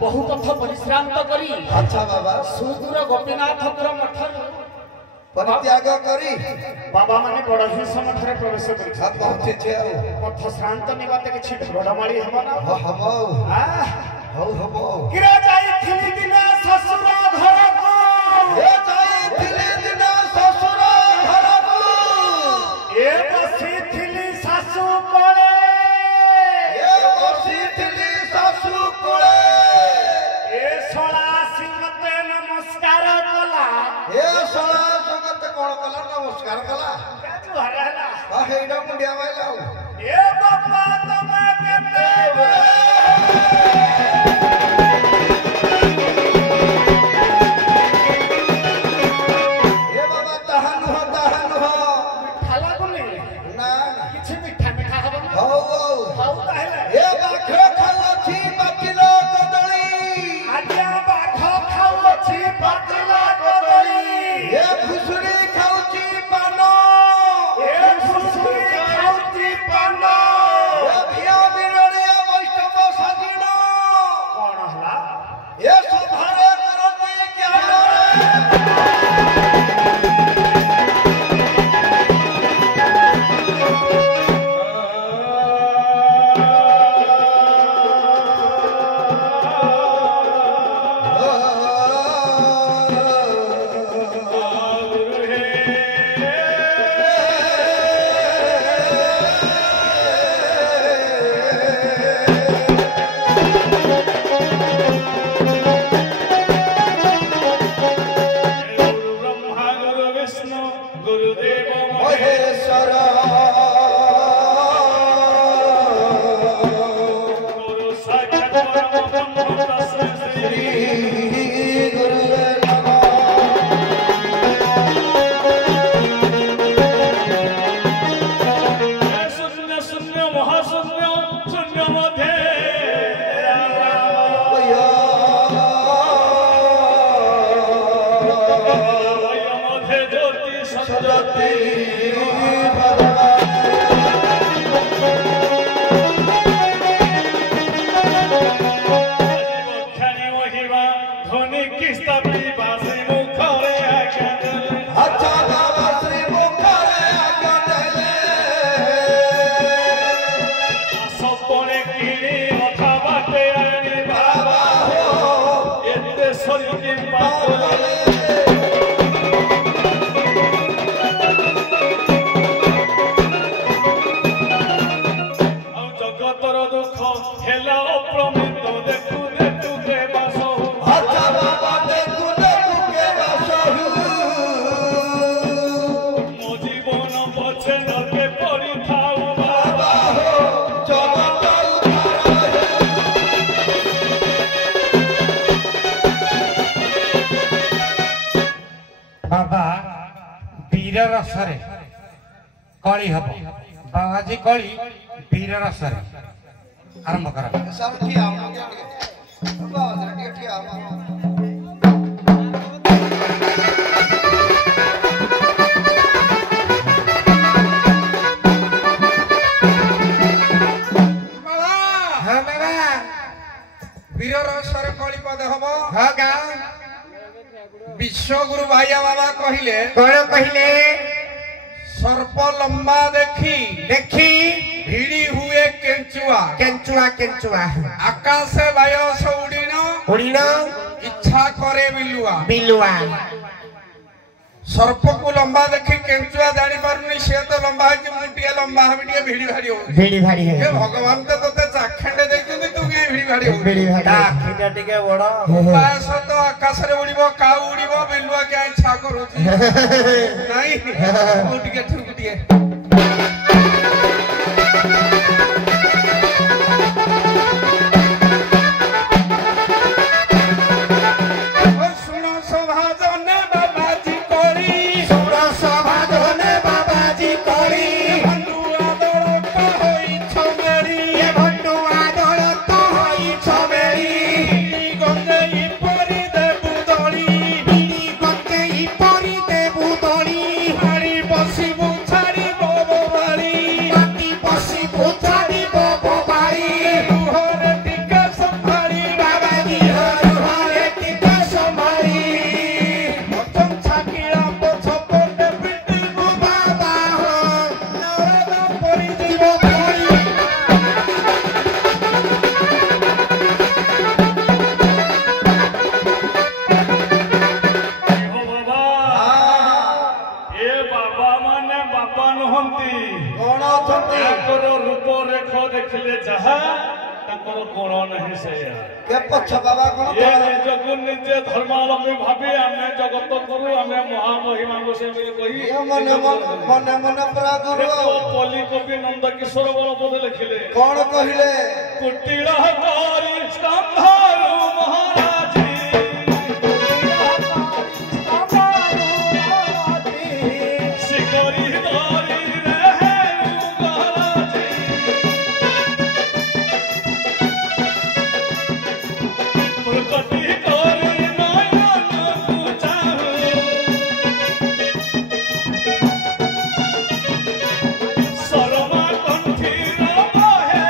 बहु पथ परिश्रांत करी अच्छा बाबा सुदूर गोपीनाथपुर मठ परित्याग करी बाबा माने बड़ हिंस मठरे प्रवेश करी पहुंचे छे पथ श्रांत निबाते किछि ढोडमाळी हबो ना हबो आ हबो किरा जाई थिली दिना कला नमस्कार कला तू हराला हां हेडा मुंडिया वाला ए बाबा तमे केते रसरे कली हम बाबाजी कली वीर रसरे आरंभ कर सब ठीक आ बाबा ठीक ठीक आ वीर रसरे कली पद हम हां गा विश्वगुरु भाइया बाबा कहले कौन कहले सर्प लंबा देखी देखी भिड़ी हुए केंचुआ केंचुआ केंचुआ आकाश बायस उड़ीन उड़ीन इच्छा करे बिलुआ बिलुआ सर्प को लंबा देखी केंचुआ जानी पारुनी से तो लंबा है मुटिया लंबा हम टिके भिड़ी भारी हो भिड़ी भारी है ये भगवान तो तते चाखंडे देइछन तू के भिड़ी भारी हो भिड़ी भारी आखिटा टिके बड़ बायस तो आकाश रे उड़ीबो का उड़ीबो बिलुआ के इच्छा करूची नहीं ओ टिके ठुक टिके के पछ बाबा कोन ये जगु निजे ଧର୍ମାବଲମ୍ବୀ ଭାବି ଆମେ ଜଗତ ଗୁରୁ ଆମେ ମହାମହିମାଙ୍କୁ ସେ କହି ମନେ ମନେ ମନେ ପୁରା ଗୁରୁ ପଲ୍ଲୀ କବି ନନ୍ଦ କିଶୋର ବଳପଦ ଲେଖିଲେ କଣ କହିଲେ କୁଟିଳ କରି ସ୍ତମ୍ଭରୁ ମହାରାଜୀ ଶିକରି ଧରି ରେ ମହାରାଜୀ ପ୍ରକଟି କରି ନୟନକୁ ଚାହୁଁ ସରମା କଣ୍ଠୀର ବହେ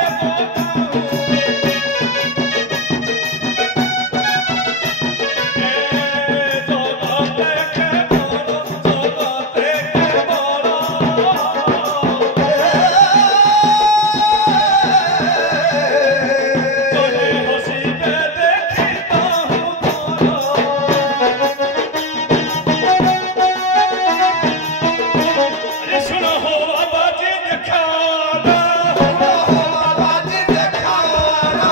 ବଗାଉ ଜଗତେ କେବଳ ତୋରେ ହସିବେ ଦେଖି ତହୁଁ ତୋର ଶୁଣ ହୋ ଆବାଜି ଦେଖାନା ବାଜି ଦେଖାନା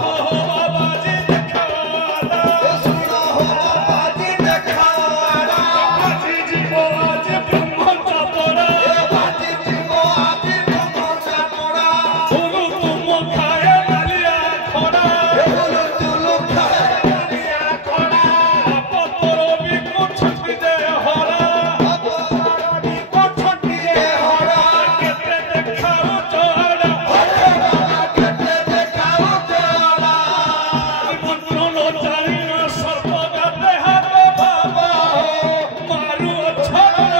ହୋ ଆବାଜି ଦେଖାନା ଶୁଣ ହୋ ବାଜି ଦେଖାନା ଆଜି ଯିବ ଆଜି ବ୍ରହ୍ମ ଚାପରା ବାଜି ଯିବ ଆଜି ବ୍ରହ୍ମ ଚାପଡ଼ା ଗୁରୁ ତୁମ ଖାଏ ନାଲିଆ ଖରା ଏଗୁলো ତୁଲୁ ଖାଏ ନାଲିଆ ଖରା ବାପ ତୋର ବି କରୁଛନ୍ତି ଯେ ହରା ଅପରାଧୀ କରୁଛନ୍ତି ହରା କେତେ ଦେଖାଉ ଚଢ଼ା କେତେ ଦେଖାଉଛ ମନ୍ତ୍ର ନ ଜାଣିନ ସର୍ପ ଗାତେ ହାତ ବାବା ମାରୁ ଅଛଡ଼ା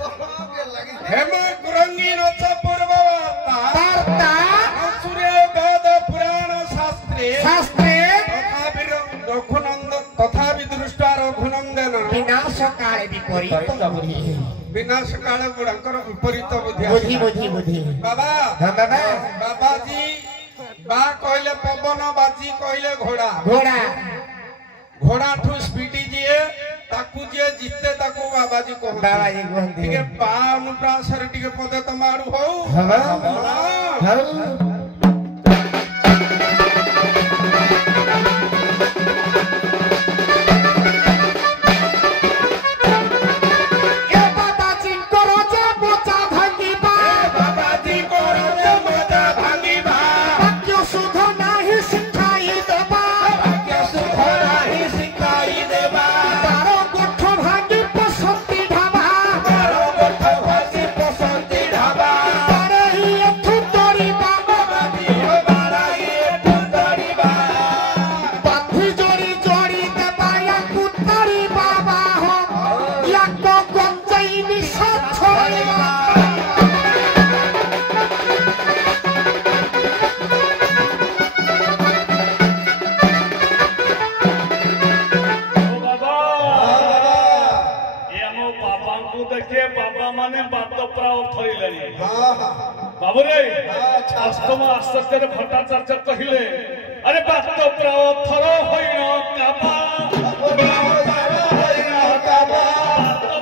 हेम गुरंगी नच पूर्व वार्ता सूर्य वेद पुराण शास्त्रे तथापि दृष्टा रघुनंदन विनाश काले विपरीत बुद्धि विनाश काल गुड़ाकर विपरीत बुद्धि बुद्धि बुद्धि बाबा हाँ बाबा बाबाजी बा कहले पवन बाजी कहले घोड़ा घोड़ा घोड़ा ठू स्पीडी जिए ताकू जे जिते ताकू बाबाजी कहते बाबाजी कहते ठीक है बा अनुप्रास रे ठीक पदे तमारू हो हाँ हाँ। हाँ ए बाबा चिंको रोजा बोचा भांगीबा बाबाजी को रोजे मजा भांगी बा वाक्य शुद्ध नाही सिखाई देबा भाग्य सुखरा ही सिखाई देबा तारो गोठ भांगी पसंदी ढाबा तारो गोठ भासी पसंदी ढाबा तारे ही एथु तोरी बाबा बाबाजी हो बाराई पुतरी बा बाधी जोड़ी जोड़ी देबा या कुतरी बाबा हो या को गंजई निशा छोड़ीबा ଓ ବାବା ଏ ଆମ ବାବାଙ୍କୁ ଦେଖେ ବାବା ମାନେ ବାଦ ପ୍ରାୟ ଥଇଲେଣି ବାବୁରେ ଅଷ୍ଟମ ଆଶ୍ଚର୍ଯ୍ୟରେ ଭଟ୍ଟାଚାର୍ଯ୍ୟ କହିଲେ ଆରେ ବାଦ ପ୍ରାୟ ଥର ହୋଇନ କାବା ବାଦ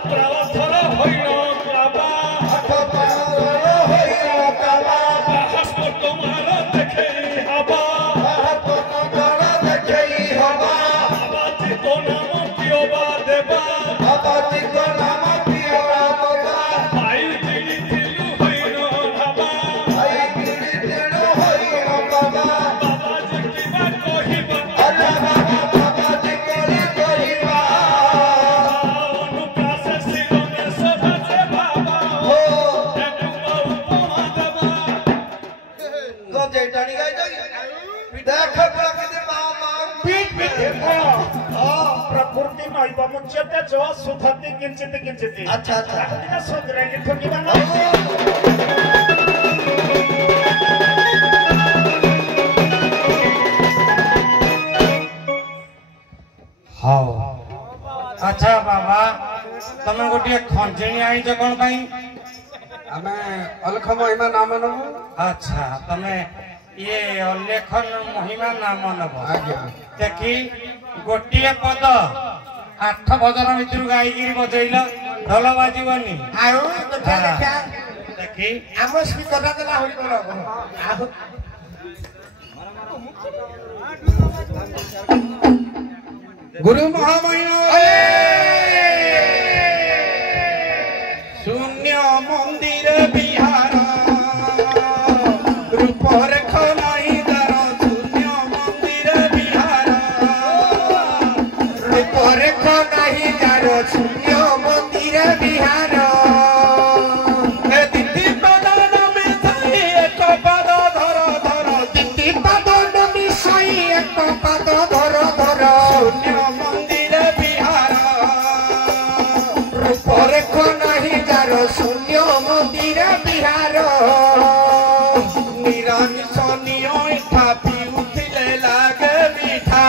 ପ୍ରାୟ ଥର ହୋଇନ କାବା ହାସ୍ପଟ ମାର ଦେଖେଇ ହବା ବାବାଜୀ ତୋ ନାମ କିଓ ବା ଦେବା ପାଇ କିଣିଥିଲୁ ହୋଇନ ଢାବା ବାବାଜୀ କିବା କହିବା ଅନୁପ୍ରାସ ଶିରନେ ସଦାସେ ବାବା ଏକୁବା ଉପମା ଦେବା प्रकृति नैव मुच्यते च सुधति किंचित किंचित अच्छा अच्छा सुधरेगी ठोकिबा ना अच्छा बाबा तमे गोटे खंजेणी आईच कौन पाई ଆମେ ଅଲେଖ ମହିମା ନାମ ନବୁ। ଆଚ୍ଛା ତମେ ଇଏ ଅଲେଖ ମହିମା ନାମ ନବ। ଆଜ୍ଞା ଦେଖି ଗୋଟିଏ ପଦ 8 ଭଜନ ଭିତରୁ ଗାଇକିରି ବଜେଇଲ ଢୋଲ ବାଜିବନି। ଆଉ ଦେଖିଆ ଦେଖି ଆମ ସ୍ପିକରଟା ଦେଲା ହରି ବୋଲ ଆଉ ଗୁରୁ ମହାମହିମ ଶୂନ୍ୟ ମନ୍ଦିର ବିହାର ରୂପରେଖ ନାହିଁ ତାର ଶୂନ୍ୟ ମନ୍ଦିର ବିହାର ରୂପରେଖ ନାହିଁ ଯାର ଶୂନ୍ୟ ମନ୍ଦିର ବିହାର ଏ ଦିତି ପାଦ ନମି ସାଇ ଏକ ପାଦ ଧର ଧର ଦିତି ପାଦ ନମି ସାଇ ଏକ ପାଦ ଧର ଧର ଶୂନ୍ୟ ମନ୍ଦିର ବିହାର ରୂପରେଖ ନାହିଁ ଯାର ଶୂନ୍ୟ ମନ୍ଦିର ବିହାର ନିରାମିଷ ନିୟ ଠାପି ଉଠିଲେ ଲାଗେ ମିଠା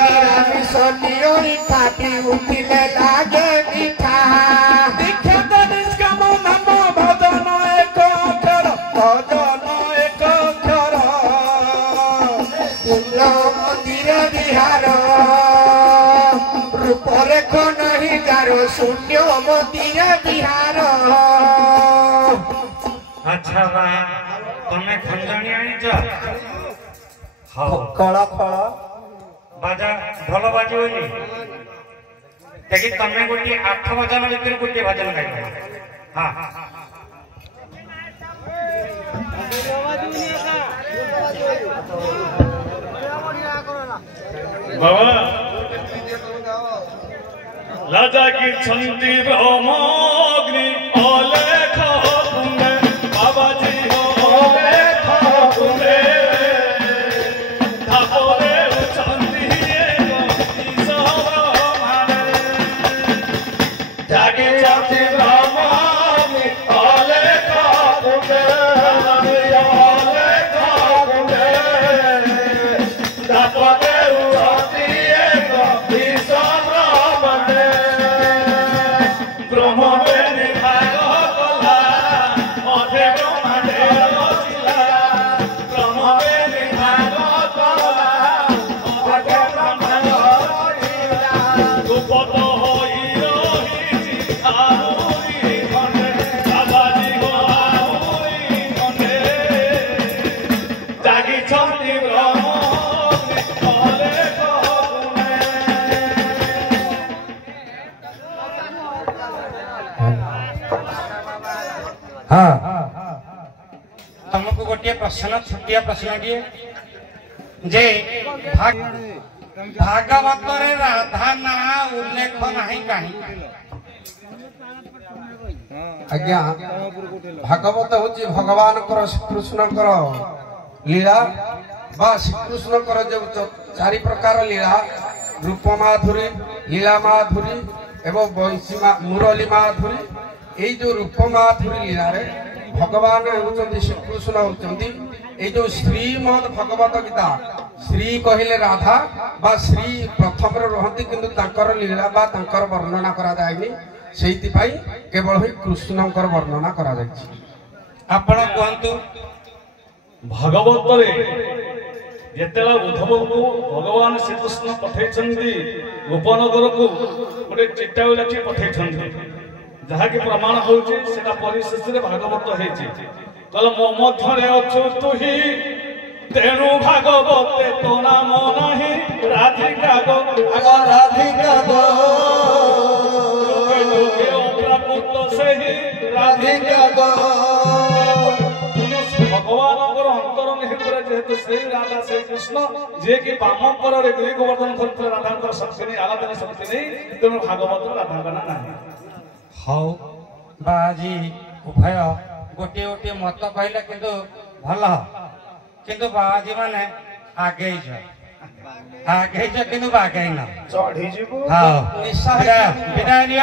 ନିରାମିଷ ନିୟରି ପାପି ଉଠିଲେ ଲାଗେ ମିଠା ଦୀକ୍ଷିତ ନିଷ୍କାମ ନାମ ଭଜନ ଏକ ଅକ୍ଷର ଭଜନ ଏକ ଅକ୍ଷର ଶୂନ୍ୟ ମନ୍ଦିର ବିହାର ରୂପରେଖ ନାହିଁ ଯାର ଶୂନ୍ୟ ମନ୍ଦିର ବିହାର ଆଚ୍ଛା ବା ତମେ ଖଞ୍ଜଣି ଆଣିଛ ଖଳ ଖଳ ବାଜା ଢୋଲ ବାଜିବନି। ଦେଖି ତମେ ଗୋଟିଏ 8 ଭଜନ ଭିତରୁ ଗୋଟିଏ ଭଜନ ଗାଇବ। ହଁ ବାବା ରାଜା କି ଛନ୍ତି ବ୍ରହ୍ମଗ୍ନି ଅଲେଖ କୁଣ୍ଡେ ବାବାଜୀ ଅଲେଖ କୁଣ୍ଡେ ଧାପରେ ଉଛନ୍ତି ଜାଗି ଛନ୍ତି ବ୍ରହ୍ମଗ୍ନି ଅଲେଖ କୁଣ୍ଡେ ଅଲେଖ କୁଣ୍ଡେ ଧାପରେ तुमको गोटे प्रश्न छोटिया प्रश्नटिए जे भागवत रे राधा ना उल्लेख नहीं कहीं। आज्ञा भागवत हूँ भगवान श्रीकृष्ण लीला बा श्रीकृष्ण जो 4 प्रकार लीला रूप माधुरी लीला माधुरी एवं बंशी मुरली माधुरी ये जो रूप माधुरी लीला रे भगवान होती श्रीकृष्ण होती ये जो श्रीमद भगवत गीता श्री कहले राधा बा श्री प्रथम रहती किंतु तांकर लीला बा तांकर वर्णना करा जायनि सेति पाई केवल ही कृष्णकर वर्णना करा जायछि। आपण कहंतु भागवत रे जेतेला उद्धव को भगवान श्रीकृष्ण पठेछंती गोपनगर को गोटे चिट्टा लिखि पठेछंती जहा कि प्रमाण होउछि सेटा परिशेष रे भागवत हेछि कल मो मध्यरे अछु तुही तेणु भागवते तो नाम नाही राधिका गो आगा राधिका गो अप्रापुत सेहि राधिका गो भगवान अंतर निहित जेहेतु से राधा से कृष्ण जे कि बामकर रे गिरी गोवर्धन करते राधा शक्ति नहीं आराधना शक्ति नहीं तेणु भागवत राधा का नहीं हाउ बाजी उभय गोटे गोटे मत कहले किंतु भल किंतु बाजी माने आगे किंतु आगे न चढ़ी जीवो हां निशा विदाय